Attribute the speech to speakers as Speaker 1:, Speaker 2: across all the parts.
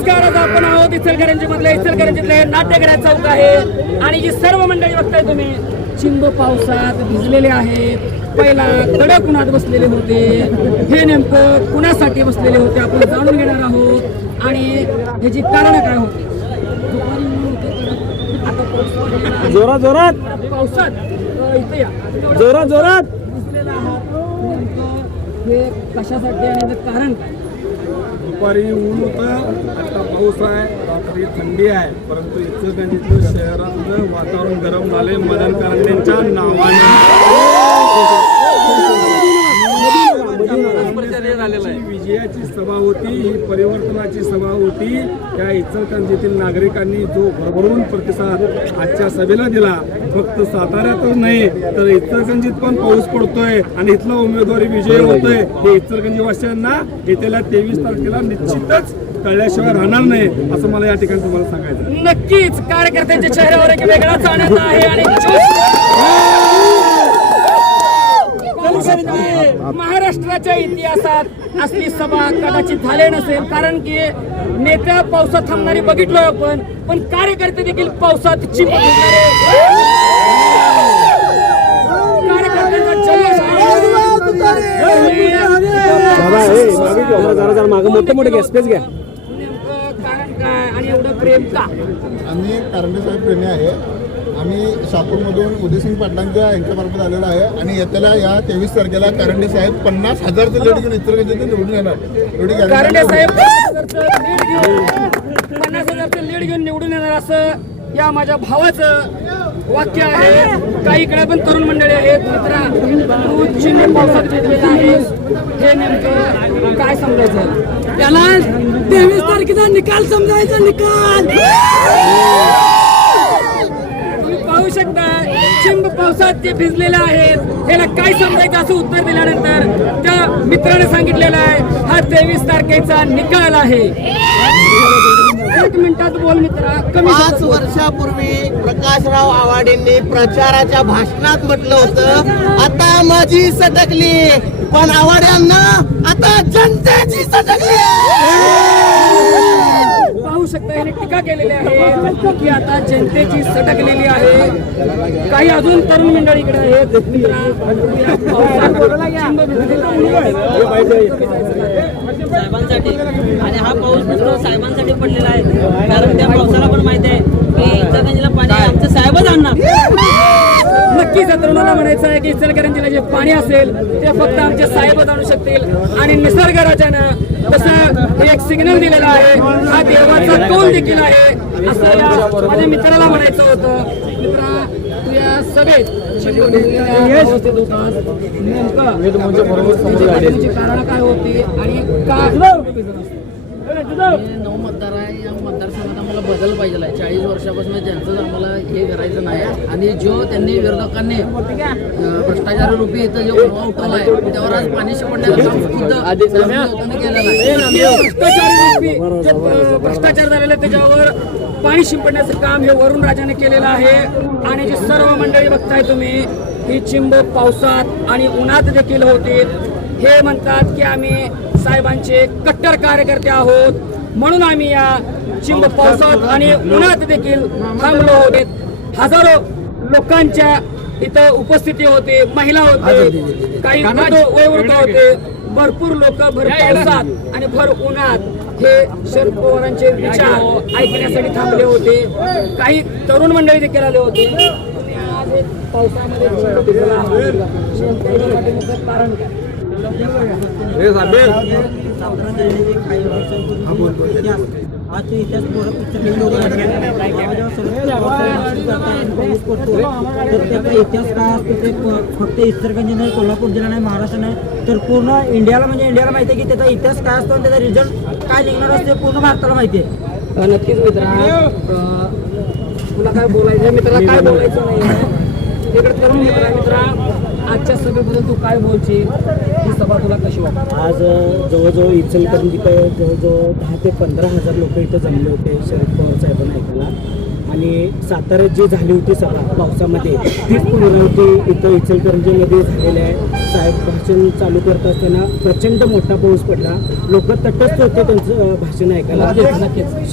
Speaker 1: नमस्कार आज आपण आहोत इचलकरंजी मधल्या इचलकरंजीतले नाट्यगृह चौक आहे. आणि जी सर्व मंडळी बघताय तुम्ही चिंब पावसात भिजलेले आहेत. पहिला कडक उन्हात बसलेले होते. हे नेमकं कुणासाठी बसलेले होते आपण जाणून घेणार आहोत. आणि ह्याची कारण काय होती.
Speaker 2: जोरात जोरात.
Speaker 1: पावसात अ, इथे या.
Speaker 2: जोरात जोरात.
Speaker 1: भिजलेला आहात. हे कशासाठी आणि कारण काय?
Speaker 3: दुपारी ऊन होतं आता पाऊस आहे रात्री थंडी आहे. परंतु इचलकरंजीतलं शहरातलं वातावरण गरम झाले मदन कारंडेंच्या नावाने. विजयाची सभा होती ही परिवर्तनाची सभा होती. त्या इचलकरंजीतील नागरिकांनी जो भरभरून प्रतिसाद आजच्या सभेला दिला फक्त साताऱ्यातच नाही तर इचलकरंजीत पण पाऊस पडतोय आणि इथला उमेदवारी विजय होतोय. हे इचलकरंजी वासियांना येत्या तेवीस तारखेला निश्चितच कळल्याशिवाय राहणार नाही असं मला या ठिकाणी तुम्हाला सांगायचं.
Speaker 1: नक्कीच कार्यकर्त्यांच्या चेहऱ्यावर एक वेगळाच आनंद आहे आणि महाराष्ट्राच्या इतिहासात असली सभा कदाचित झाले नसेल कारण की नेत्या पावसात थांबणारी बघितलोय आपण पण कार्यकर्ते देखील पावसात
Speaker 2: हे मोठे मोठे स्पेस घ्या.
Speaker 1: कारण काय आणि एवढं प्रेम का?
Speaker 4: आम्ही कारंडे साहेब प्रेमी आहे. आम्ही शहापूरमधून उदयसिंग पाटलांच्या यांच्यामार्फत आलेलो आहे आणि येत्याला या तेवीस तारखेला कारंडे साहेब पन्नास हजारचं लीड घेऊन इतर निवडून येणार. एवढी
Speaker 1: कारंडे साहेब पन्नास हजारचं लीड घेऊन निवडून येणार असं या माझ्या भावाचं वाक्य आहे. काही इकडे पण तरुण मंडळी आहेत. मित्रा तू चिन्ह पावसात भिजलेला आहेस. हे नेमकं काय समजायचं? त्याला तेवीस तारखेचा निकाल समजायचा निकाल! चिंब पावसात जे भिजलेले आहेत याला काय समजायचं असं उत्तर दिल्यानंतर त्या मित्राने सांगितलेलं आहे हा तेवीस तारखेचा निकाल आहे एक मिनिटात बोल मित्रा कमी
Speaker 5: पाच. वर्षापूर्वी प्रकाशराव आवाडेंनी प्रचाराच्या भाषणात म्हटलं होतं आता माझी सटकली पण आवाड्यांना आता जनतेची सटकली
Speaker 1: याने टीका केलेली आहे की आता जनतेची सटकलेली आहे. काही अजून तरुण मंडळी इकडे आहेत.
Speaker 6: साहेबांसाठी. आणि हा पाऊस मित्र साहेबांसाठी पडलेला आहे. कारण त्या पावसाला पण माहिती आहे की इचलकरंजीला पाणी आमचे साहेबच आणणार.
Speaker 1: नक्कीच तरुणाला म्हणायचं आहे की इचलकरंजीला जे पाणी असेल ते फक्त आमचे साहेबच आणू शकतील. आणि निसर्ग राजानं तसं एक सिग्नल दिलेला आहे. हा देवाचा कौल देखील आहे. असं या माझ्या मित्राला म्हणायचं होतं. मित्रा तू या सभेत कारणं काय होती आणि का?
Speaker 6: मी नऊ मतदार आहे या मतदारसंघात आम्हाला बदल पाहिजे आहे. चाळीस वर्षापासून ज्यांचं आम्हाला हे करायचं नाही आणि जो त्यांनी विरोधकांनी भ्रष्टाचार रूपी इथं जो प्रभाव उठवला आहे त्यावर आज पाणी शिपडण्याचं काम खुद्द लोकांनी केलेलं आहे
Speaker 1: भ्रष्टाचार झालेला त्याच्यावर पाणी शिंपडण्याचं काम हे वरुण राजाने केलेलं आहे. आणि जे सर्व मंडळी बघताय तुम्ही ही चिंब पावसात आणि उन्हात देखील होते. हे म्हणतात की आम्ही साहेबांचे कट्टर कार्यकर्ते आहोत. म्हणून आम्ही या चिंब पावसात आणि उन्हात देखील थांबलो होते. हजारो लोकांच्या इथं उपस्थिती होते महिला होते काही वृद्ध- वयोवृद्ध होते. भरपूर लोक भर पावसात आणि भर उन्हात हे शरद पवारांचे विचार ऐकण्यासाठी थांबले होते. काही तरुण मंडळी देखील आले होते. पावसामध्ये चिंब भिजला आहात. नेमकं काय
Speaker 6: इतिहास तर त्याचा इतिहास काय असतो ते फक्त इतरगंज नाही कोल्हापूर जिल्हा नाही महाराष्ट्र नाही तर पूर्ण इंडियाला म्हणजे इंडियाला माहिती आहे की त्याचा इतिहास काय असतो आणि त्याचा रिझल्ट काय निघणार असते पूर्ण भारताला माहिती आहे
Speaker 1: नक्कीच मित्रा. तुला काय बोलायचं मित्राला काय बोलायचं नाही तिकडे करून मित्र मित्रा. आजच्या सभेबद्दल तू काय बोलशील? ही सभा तुला कशी वाटते?
Speaker 2: आज जवळजवळ इचलकरंजी इथं जवळजवळ दहा ते पंधरा हजार लोक इथं जमले होते शरद पवार साहेबांना ऐकायला. आणि साताऱ्यात जी झाली होती सभा पावसामध्ये तीच पुनरावृत्ती इथं इचलकरंजीमध्ये झालेली आहे साहेब भाषण चालू करत असताना प्रचंड मोठा पाऊस पडला. लोक तटस्थ होते त्यांचं भाषण ऐकायला.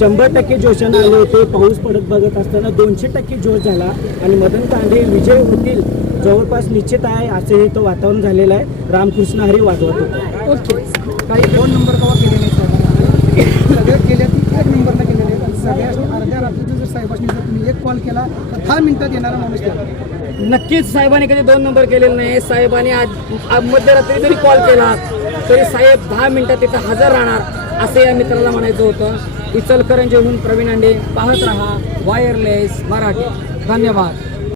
Speaker 2: शंभर टक्के जोशानं आले होते. पाऊस पडत बघत असताना दोनशे टक्के जोश झाला आणि मदन तांडे विजय होतील जवळपास निश्चित आहे असं इथं वातावरण झालेलं आहे. रामकृष्ण हरी वाजवत होते.
Speaker 7: काही दोन नंबर कवा केले नाही साहेबांना सगळे केले ती एक नंबरला केलेले आहेत आणि सगळ्या अर्ध्या रात्रीचं जर साहेबांनी जर तुम्ही एक कॉल केला तर दहा मिनिटात येणारा माणूस
Speaker 1: नक्कीच साहेबांनी कधी दोन नंबर केलेले नाही. साहेबांनी आज आज मध्यरात्री जरी कॉल केला तरी साहेब दहा मिनिटात तिथं हजर राहणार असं या मित्राला म्हणायचं होतं. इचलकरंजीहून प्रवीण अंडे पाहत रहा वायरलेस मराठी. धन्यवाद.